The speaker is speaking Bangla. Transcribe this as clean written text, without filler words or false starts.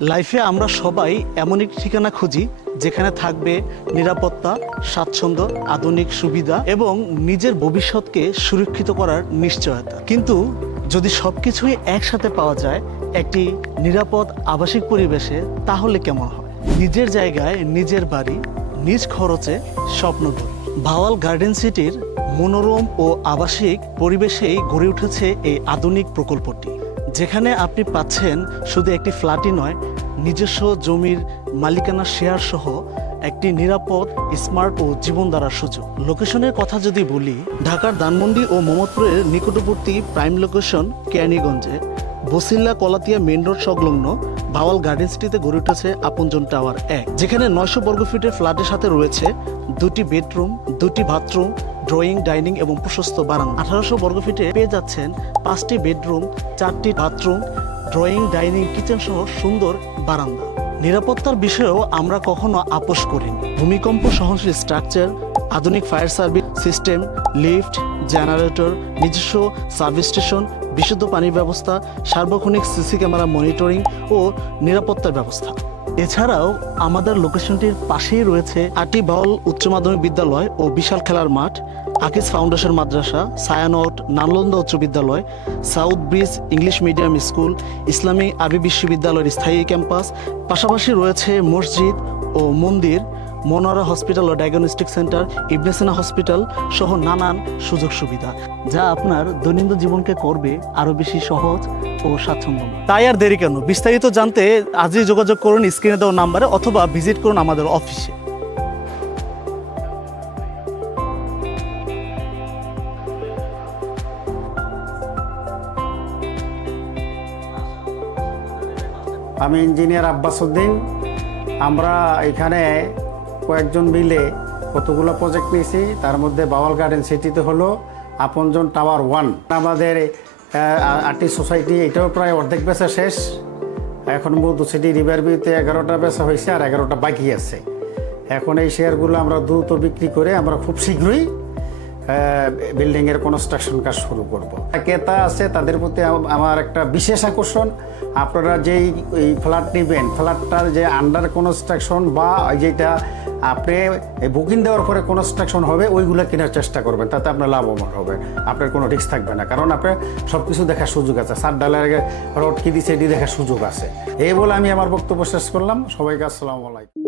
লাইফে আমরা সবাই এমন একটি ঠিকানা খুঁজি যেখানে থাকবে নিরাপত্তা, স্বাচ্ছন্দ্য, আধুনিক সুবিধা এবং নিজের ভবিষ্যৎকে সুরক্ষিত করার নিশ্চয়তা। কিন্তু যদি সবকিছুই একসাথে পাওয়া যায় একটি নিরাপদ আবাসিক পরিবেশে, তাহলে কেমন হয়? নিজের জায়গায় নিজের বাড়ি, নিজ খরচে স্বপ্নঘর। ভাওয়াল গার্ডেন সিটির মনোরম ও আবাসিক পরিবেশেই গড়ে উঠেছে এই আধুনিক প্রকল্পটি, যেখানে আপনি পাচ্ছেন শুধু একটি ফ্ল্যাটই নয়, নিজস্ব জমির মালিকানা শেয়ার সহ একটি নিরাপদ, স্মার্ট ও জীবনধারার সুযোগ। লোকেশনের কথা যদি বলি, ঢাকার ধানমন্ডি ও মোহাম্মদপুরের নিকটবর্তী প্রাইম লোকেশন কেরানীগঞ্জে বসিল্লা কলাতিয়া মেইন রোড সংলগ্ন ভাওয়াল গার্ডেন সিটিতে গড়ে উঠেছে আপনজন টাওয়ার 1, যেখানে 900 বর্গফিটের ফ্ল্যাটের সাথে রয়েছে 2টি বেডরুম, 2টি বাথরুম, ড্রয়িং, ডাইনিং এবং প্রশস্ত বারান্দা। 1800 বর্গফিটে পেয়ে যাচ্ছেন 5টি বেডরুম, 4টি বাথরুম, ড্রয়িং, ডাইনিং, কিচেন সহ সুন্দর বারান্দা। নিরাপত্তার বিষয়েও আমরা কখনো আপোষ করিনি। ভূমিকম্প সহনশীল স্ট্রাকচার, আধুনিক fire service system, lift, generator, নিজস্ব সার্ভিস স্টেশন, বিশুদ্ধ পানির ব্যবস্থা, সার্বক্ষণিক সিসি ক্যামেরা মনিটরিং ও নিরাপত্তার ব্যবস্থা। এছাড়াও আমাদের লোকেশনটির পাশেই রয়েছে আটি ভাওয়াল উচ্চ মাধ্যমিক বিদ্যালয় ও বিশাল খেলার মাঠ, আকিজ ফাউন্ডেশন মাদ্রাসা, সায়ানট নালন্দা উচ্চ বিদ্যালয়, south bridge English medium school, ইসলামী আরবি বিশ্ববিদ্যালয়ের স্থায়ী ক্যাম্পাস। পাশাপাশি রয়েছে মসজিদ ও মন্দির, মনোয়ারা হসপিটাল ও ডায়াগনস্টিক সেন্টার, ইবনে সিনা হসপিটাল সহ নানান সুযোগ সুবিধা, যা আপনার দৈনন্দিন জীবনকে করবে আরও বেশি সহজ ও স্বাচ্ছন্দ্যময়। তাই আর দেরি কেন? বিস্তারিত জানতে আজই যোগাযোগ করুন স্ক্রিনে দেওয়া নাম্বারে অথবা ভিজিট করুন আমাদের অফিসে। আমি ইঞ্জিনিয়ার আব্বাস উদ্দিন। আমরা এখানে কয়েকজন মিলে কতগুলো প্রজেক্ট নিয়েছি, তার মধ্যে ভাওয়াল গার্ডেন সিটিতে হলো আপনজন টাওয়ার 1। আমাদের আর্টিস্ট সোসাইটি এটাও প্রায় অর্ধেক বেচা শেষ। এখন মধু সিটি রিভার ভিউতে 11টা বেচা হয়েছে আর 11টা বাকি আছে। এখন এই শেয়ারগুলো আমরা দ্রুত বিক্রি করে আমরা খুব শীঘ্রই বিল্ডিংয়ের কনস্ট্রাকশন কাজ শুরু করব। ক্রেতা আছে তাদের প্রতি আমার একটা বিশেষ আকর্ষণ, আপনারা যেই এই ফ্ল্যাট নেবেন, ফ্ল্যাটটার যে আন্ডার কনস্ট্রাকশন বা যেটা আপনি বুকিং দেওয়ার পরে কনস্ট্রাকশন হবে ওইগুলো কেনার চেষ্টা করবেন, তাতে আপনার লাভবান হবে, আপনার কোনো রিস্ক থাকবে না। কারণ আপনার সব কিছু দেখার সুযোগ আছে, সাত ডালের রড কী দিচ্ছে এটি দেখার সুযোগ আছে। এই বলে আমি আমার বক্তব্য শেষ করলাম। সবাইকে আসসালামু আলাইকুম।